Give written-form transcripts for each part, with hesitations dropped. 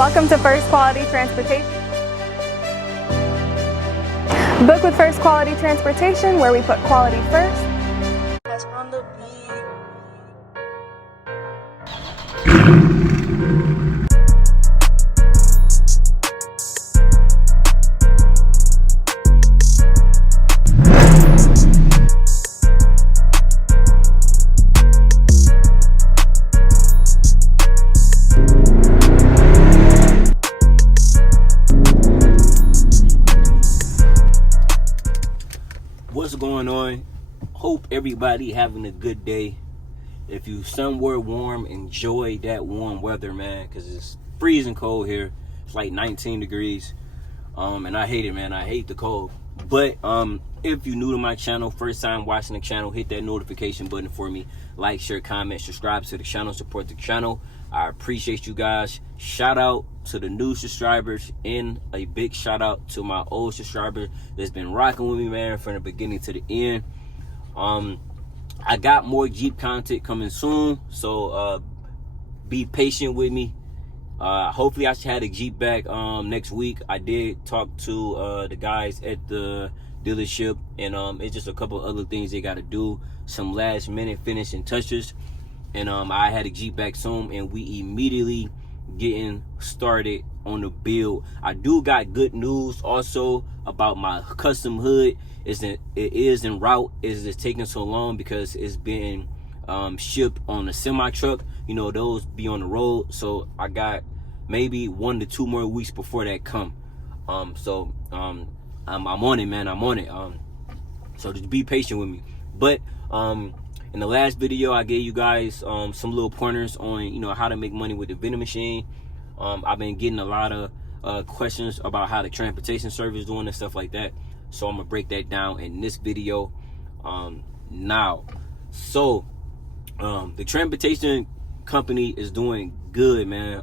Welcome to First Quality Transportation. Book with First Quality Transportation, where we put quality first. On the beat. What's going on? Hope everybody having a good day. If you somewhere warm, enjoy that warm weather, man, because it's freezing cold here. It's like 19 degrees, and I hate it, man. I hate the cold. But if you're new to my channel, first time watching the channel, hit that notification button for me. Like, share, comment, subscribe to the channel, support the channel. I appreciate you guys. Shout out to the new subscribers and a big shout out to my old subscribers that's been rocking with me, man, from the beginning to the end. I got more Jeep content coming soon, so be patient with me. Hopefully I should have the Jeep back next week. I did talk to the guys at the dealership, and it's just a couple other things they got to do, some last minute finishing touches, and I had a Jeep back soon, and we immediately getting started on the build. I do got good news also about my custom hood. It is en route. It's just taking so long because it's been shipped on a semi truck. You know, those be on the road, so I got maybe 1 to 2 more weeks before that come. I'm on it, man. I'm on it. So just be patient with me. But in the last video, I gave you guys some little pointers on, you know, how to make money with the vending machine. I've been getting a lot of questions about how the transportation service is doing and stuff like that. So I'm gonna break that down in this video now. So the transportation company is doing good, man.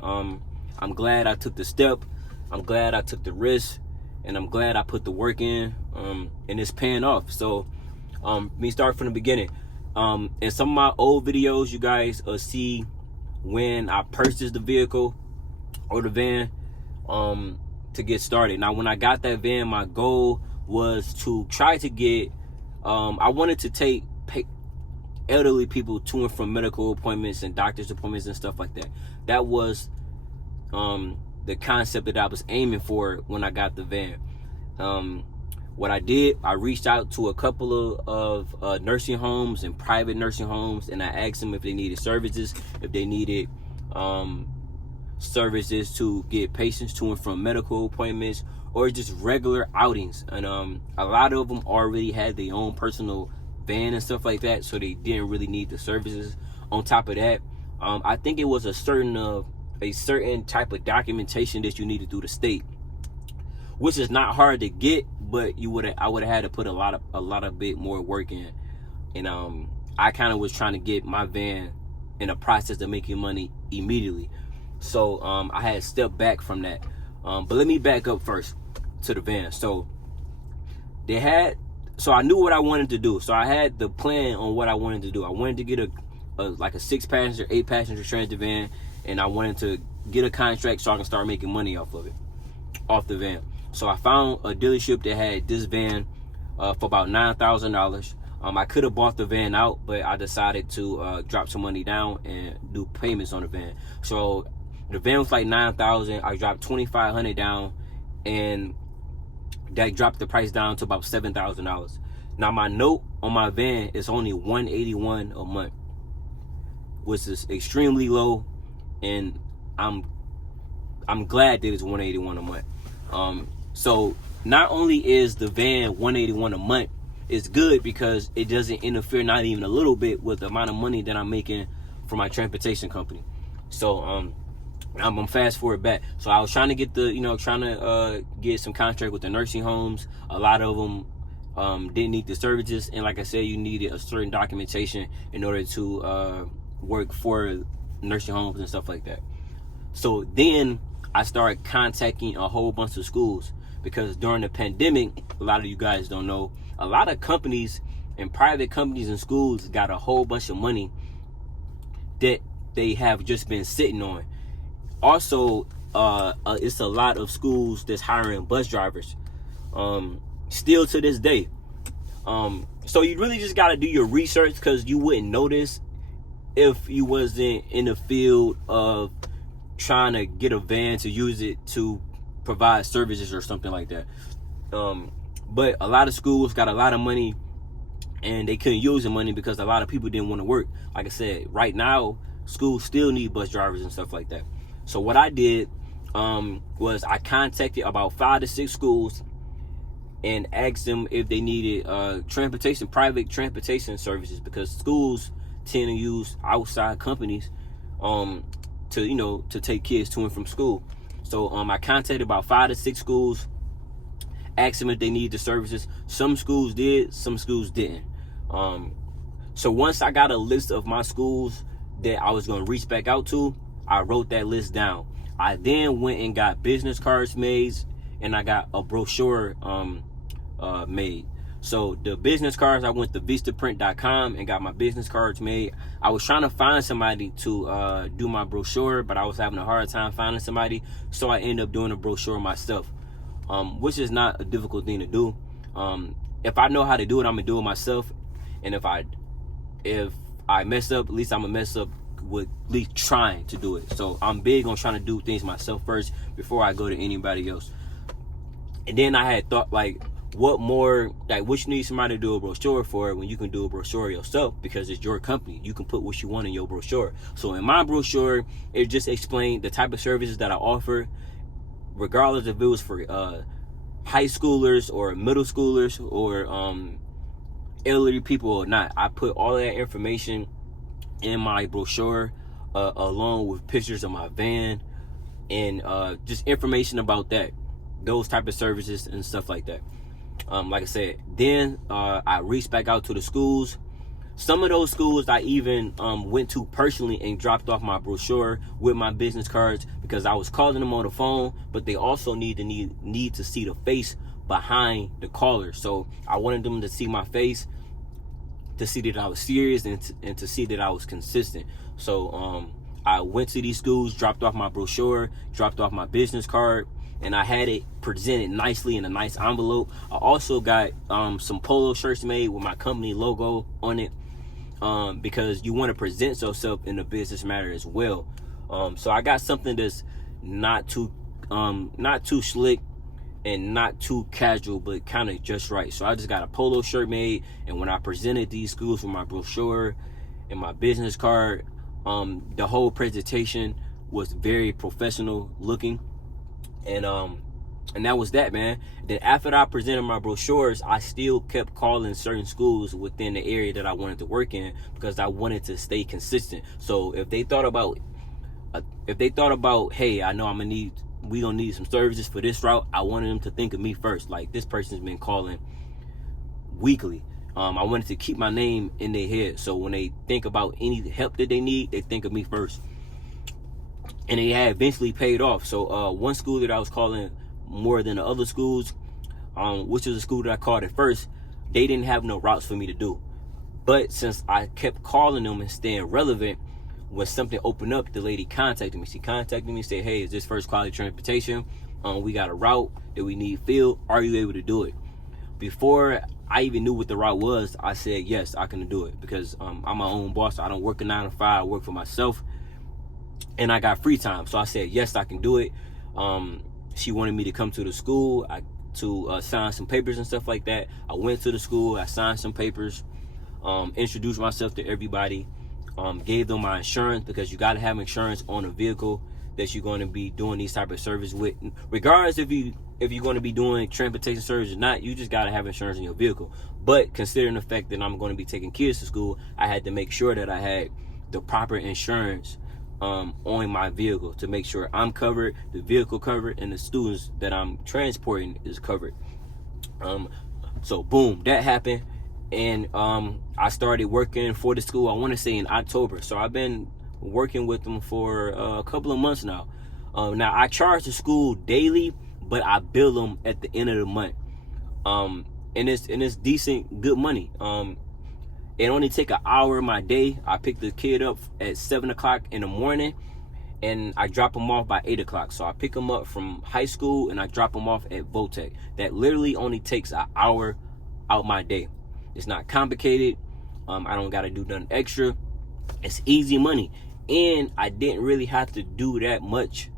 I'm glad I took the step. I'm glad I took the risk, and I'm glad I put the work in, and it's paying off. So let me start from the beginning. In some of my old videos, you guys see when I purchased the vehicle or the van to get started. Now, when I got that van, my goal was to try to get, I wanted to take elderly people to and from medical appointments and doctor's appointments and stuff like that. That was the concept that I was aiming for when I got the van. What I did, I reached out to a couple of nursing homes and private nursing homes, and I asked them if they needed services, if they needed services to get patients to and from medical appointments, or just regular outings. And a lot of them already had their own personal van and stuff like that, so they didn't really need the services. On top of that, I think it was a certain type of documentation that you needed through the state, which is not hard to get, but I would have had to put a lot of bit more work in. And I kind of was trying to get my van in a process of making money immediately. So I had to step back from that. But let me back up first to the van. So I knew what I wanted to do. So I had the plan on what I wanted to do. I wanted to get a 6-passenger, 8-passenger transit van, and I wanted to get a contract so I can start making money off the van. So I found a dealership that had this van for about $9,000. I could have bought the van out, but I decided to drop some money down and do payments on the van. So the van was like $9,000. I dropped $2,500 down, and that dropped the price down to about $7,000. Now my note on my van is only $181 a month, which is extremely low, and I'm glad that it's $181 a month. So not only is the van $181 a month, it's good because it doesn't interfere, not even a little bit, with the amount of money that I'm making for my transportation company. So I'm fast forward back. So I was trying to get get some contract with the nursing homes. A lot of them didn't need the services, and like I said, you needed a certain documentation in order to work for nursing homes and stuff like that. So then I started contacting a whole bunch of schools, because during the pandemic, a lot of you guys don't know, a lot of companies and private companies and schools got a whole bunch of money that they have just been sitting on. Also, it's a lot of schools that's hiring bus drivers, still to this day. So you really just got to do your research, because you wouldn't notice if you wasn't in the field of trying to get a van to use it to provide services or something like that. But a lot of schools got a lot of money, and they couldn't use the money because a lot of people didn't want to work. Like I said, right now schools still need bus drivers and stuff like that. So what I did was I contacted about 5 to 6 schools and asked them if they needed private transportation services, because schools tend to use outside companies to take kids to and from school. So I contacted about 5 to 6 schools, asked them if they need the services. Some schools did, some schools didn't. So once I got a list of my schools that I was going to reach back out to, I wrote that list down. I then went and got business cards made, and I got a brochure made. So the business cards, I went to vistaprint.com and got my business cards made. I was trying to find somebody to do my brochure, but I was having a hard time finding somebody, so I ended up doing a brochure myself, which is not a difficult thing to do. If I know how to do it, I'm gonna do it myself. And if I mess up, at least I'm gonna mess up with at least trying to do it. So I'm big on trying to do things myself first before I go to anybody else. And then I had thought, like, what more, like, what you need somebody to do a brochure for when you can do a brochure yourself, because it's your company. You can put what you want in your brochure. So in my brochure, it just explained the type of services that I offer, regardless if it was for high schoolers or middle schoolers or elderly people or not. I put all that information in my brochure, along with pictures of my van and just information about those type of services and stuff like that. Like I said, then I reached back out to the schools. Some of those schools I even went to personally and dropped off my brochure with my business cards, because I was calling them on the phone, but they also need to see the face behind the caller. So I wanted them to see my face, to see that I was serious, and to see that I was consistent. So I went to these schools, dropped off my brochure, dropped off my business card, and I had it presented nicely in a nice envelope. I also got some polo shirts made with my company logo on it, because you want to present yourself in a business matter as well. So I got something that's not too slick and not too casual, but kind of just right. So I just got a polo shirt made, and when I presented these schools with my brochure and my business card, the whole presentation was very professional looking. And that was that, man. Then after I presented my brochures, I still kept calling certain schools within the area that I wanted to work in, because I wanted to stay consistent. So if they thought about, hey, I know we gonna need some services for this route, I wanted them to think of me first. Like, this person's been calling weekly. I wanted to keep my name in their head, so when they think about any help that they need, they think of me first. And it had eventually paid off. So one school that I was calling more than the other schools, which was a school that I called at first, they didn't have no routes for me to do. But since I kept calling them and staying relevant, when something opened up, the lady contacted me. She contacted me and said, hey, is this First Quality Transportation? We got a route that we need filled. Are you able to do it? Before I even knew what the route was, I said, yes, I can do it, because I'm my own boss. I don't work a 9 to 5. I work for myself, and I got free time. So I said, yes, I can do it. She wanted me to come to the school to sign some papers and stuff like that. I went to the school. I signed some papers, introduced myself to everybody, gave them my insurance, because you got to have insurance on a vehicle that you're going to be doing these type of service with. Regardless if you're going to be doing transportation service or not, you just got to have insurance in your vehicle. But considering the fact that I'm going to be taking kids to school, I had to make sure that I had the proper insurance on my vehicle to make sure I'm covered, the vehicle covered, and the students that I'm transporting is covered. So boom, that happened, and I started working for the school, I want to say in October. So I've been working with them for a couple of months now. Now I charge the school daily, but I bill them at the end of the month, and it's decent, good money. It only take an hour of my day. I pick the kid up at 7 o'clock in the morning, and I drop them off by 8 o'clock. So I pick them up from high school and I drop them off at Votech. That literally only takes an hour out my day. It's not complicated. I don't got to do nothing extra. It's easy money. And I didn't really have to do that much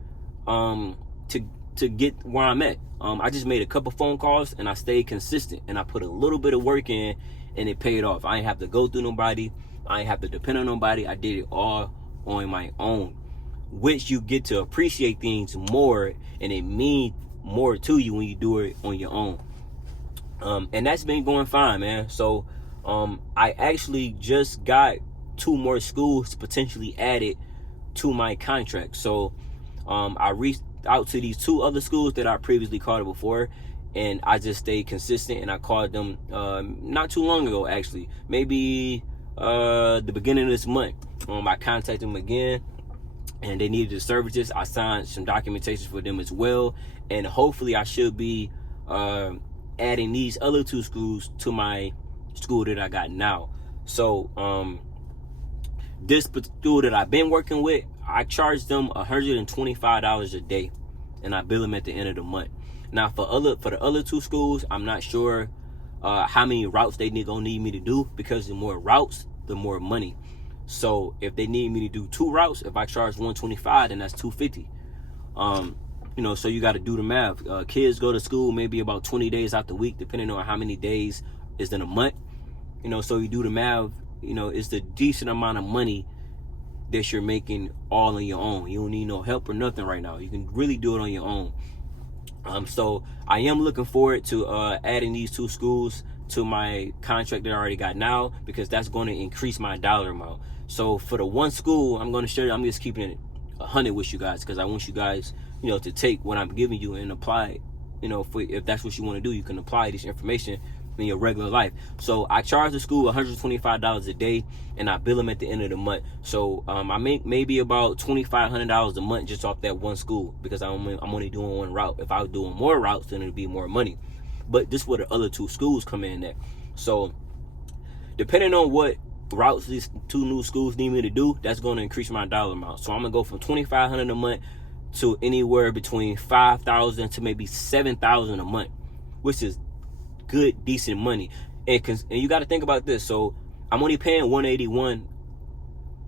to get where I'm at. I just made a couple phone calls and I stayed consistent and I put a little bit of work in and it paid off. I ain't have to go through nobody. I ain't have to depend on nobody. I did it all on my own, which you get to appreciate things more and it means more to you when you do it on your own. And that's been going fine, man. So I actually just got 2 more schools potentially added to my contract. So I reached out to these 2 other schools that I previously called before, and I just stayed consistent and I called them not too long ago, actually, maybe the beginning of this month. I contacted them again and they needed the services. I signed some documentation for them as well, and hopefully I should be adding these other 2 schools to my school that I got now. So this school that I've been working with, I charge them $125 a day, and I bill them at the end of the month. Now for the other 2 schools, I'm not sure how many routes they gonna need me to do, because the more routes, the more money. So if they need me to do 2 routes, if I charge $125, then that's $250. You know, so you got to do the math. Kids go to school maybe about 20 days out the week, depending on how many days is in a month. You know, so you do the math. You know, it's the decent amount of money that you're making all on your own. You don't need no help or nothing right now. You can really do it on your own. So I am looking forward to adding these 2 schools to my contract that I already got now, because that's going to increase my dollar amount. So for the 1 school, I'm just keeping it 100 with you guys, because I want you guys, you know, to take what I'm giving you and apply it. You know, if that's what you want to do, you can apply this information in your regular life. So I charge the school $125 a day, and I bill them at the end of the month. So I make maybe about $2,500 a month just off that 1 school, because I'm only doing 1 route. If I was doing more routes, then it'd be more money. But this is where the other 2 schools come in at. So depending on what routes these 2 new schools need me to do, that's going to increase my dollar amount. So I'm gonna go from $2,500 a month to anywhere between $5,000 to maybe $7,000 a month, which is good, decent money. And you got to think about this. So I'm only paying $181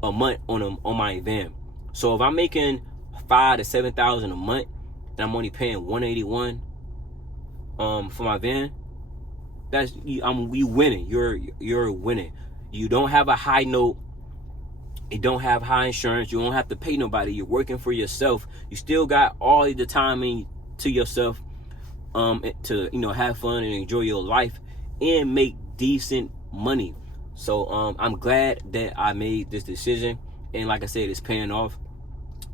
a month on my van. So if I'm making $5,000 to $7,000 a month and I'm only paying $181 for my van, that's you winning. You're winning. You don't have a high note. You don't have high insurance. You don't have to pay nobody. You're working for yourself. You still got all the time to yourself, to, you know, have fun and enjoy your life and make decent money. So I'm glad that I made this decision, and like I said, it's paying off,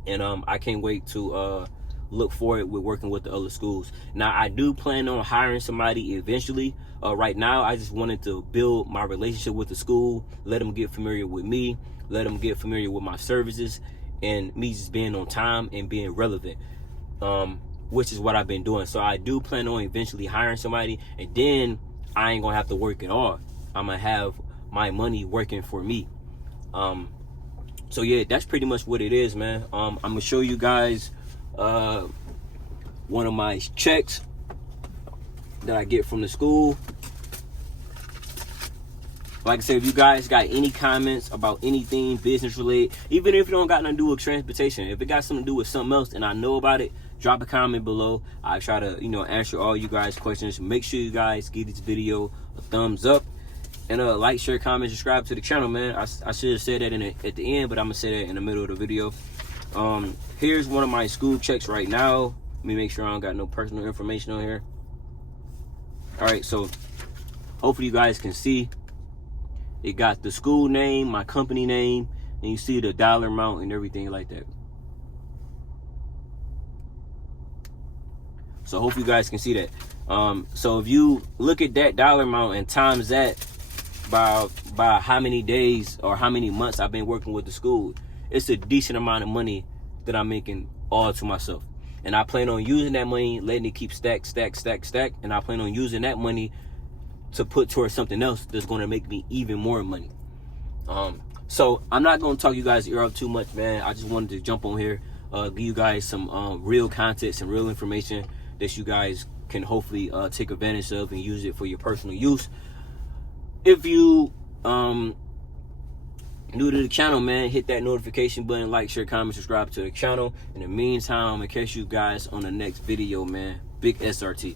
and I can't wait to look forward with working with the other schools. Now I do plan on hiring somebody eventually. Right now I just wanted to build my relationship with the school, let them get familiar with me, let them get familiar with my services, and me just being on time and being relevant, which is what I've been doing. So I do plan on eventually hiring somebody, and then I ain't gonna have to work at all. I'm gonna have my money working for me. So yeah, that's pretty much what it is, man. I'm gonna show you guys one of my checks that I get from the school. Like I said, if you guys got any comments about anything business related, even if it don't got nothing to do with transportation, if it got something to do with something else and I know about it, drop a comment below. I try to, you know, answer all you guys' questions. Make sure you guys give this video a thumbs up, and like, share, comment, subscribe to the channel, man. I should have said that at the end, but I'm gonna say that in the middle of the video. Here's one of my school checks right now. Let me make sure I don't got no personal information on here. All right, so hopefully you guys can see it got the school name, my company name, and you see the dollar amount and everything like that. So hopefully you guys can see that. So if you look at that dollar amount and times that by how many days or how many months I've been working with the school, it's a decent amount of money that I'm making all to myself. And I plan on using that money, letting it keep stack, and I plan on using that money to put towards something else that's going to make me even more money. So I'm not gonna talk you guys ear off too much, man. I just wanted to jump on here, give you guys some real content, some real information that you guys can hopefully take advantage of and use it for your personal use. If you new to the channel, man, hit that notification button, like, share, comment, subscribe to the channel. In the meantime, I'm gonna catch you guys on the next video, man. Big SRT.